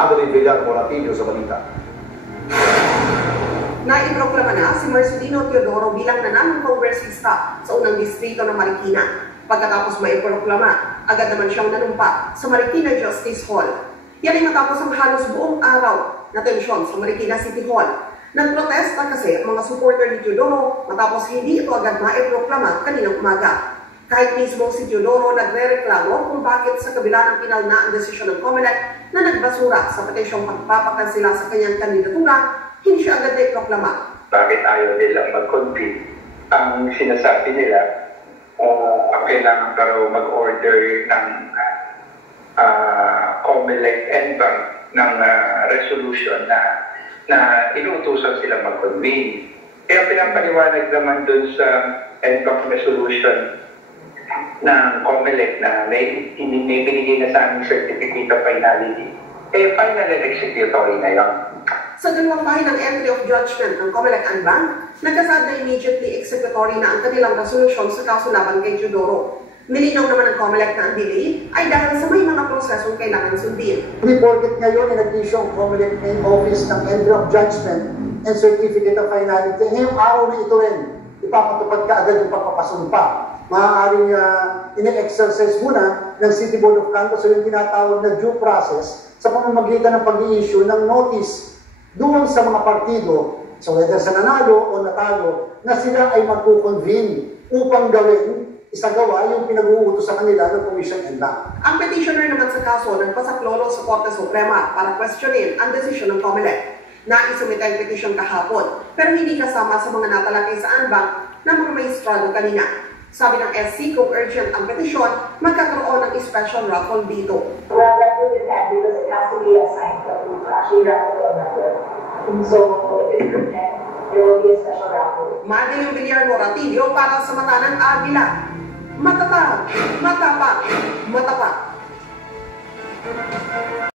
Adeline Villar Moratillo sa balita. Naiproklama na si Marcelino Teodoro bilang nanalong kongresista sa unang distrito ng Marikina. Pagkatapos maiproklama, agad naman siyang nanumpa sa Marikina Justice Hall. Yan ay matapos ang halos buong araw na tensyon sa Marikina City Hall. Nagprotesta kasi ang mga supporter ni Teodoro matapos hindi ito agad maiproklama kaninang umaga. Kahit mismo si Teodoro nagre-reklamo kung bakit sa kabila ng pinal na ang desisyon ng COMELEC na nagbasura sa petisyong pagpapakansela sa kanyang kandidatura, hindi siya agad na iproklama. Bakit ayaw nilang mag-convene? Ang sinasabi nila, kailangan ka raw mag-order ng COMELEC NBank ng resolution na inuutusan silang mag-convene. Kaya pinapaliwanag naman dun sa NBank resolution ng COMELEC na may binigay na sa aming certificate of finality, final and executory na yun. Sa dalawang pahinang entry of judgment ng COMELEC NBank, nagkasad na immediately executory na ang kanilang resolusyon sa kaso laban kay Teodoro. Nilinaw naman ng COMELEC na ang delay ay dahil sa may mga prosesong kailangan sundin. Hindi porket ngayon in-issue ang COMELEC main office ng entry of judgment and certificate of finality. Ngayong araw na ito rin, ipapatupad ka agad yung pagpapasumpa. Maaaring ine-exercise muna ng City Board of Canvass o yung tinatawag na due process sa pamamagitan ng pag-i-issue ng notice doon sa mga partido, so whether sa nanalo o natalo, na sila ay magkukonvene upang gawin, isagawa yung pinag-uutos sa kanila ng Commission NBank. Ang petitioner naman sa kaso nagpasaklolo sa Korte Suprema para questionin ang desisyon ng COMELEC. Naisumite ang petition kahapon, pero hindi kasama sa mga natalakay sa NBank na mga maestrado kanina. Sabi ng SC, kung urgent ang petisyon, magkakaroon ng special raffle dito. Well, that will depend because it has to be assigned to actually raffle to another. So, if it's urgent, there will be a special raffle. Adeline Villar Moratillo para sa Mata ng Agila. Matatag, matapak, matapak.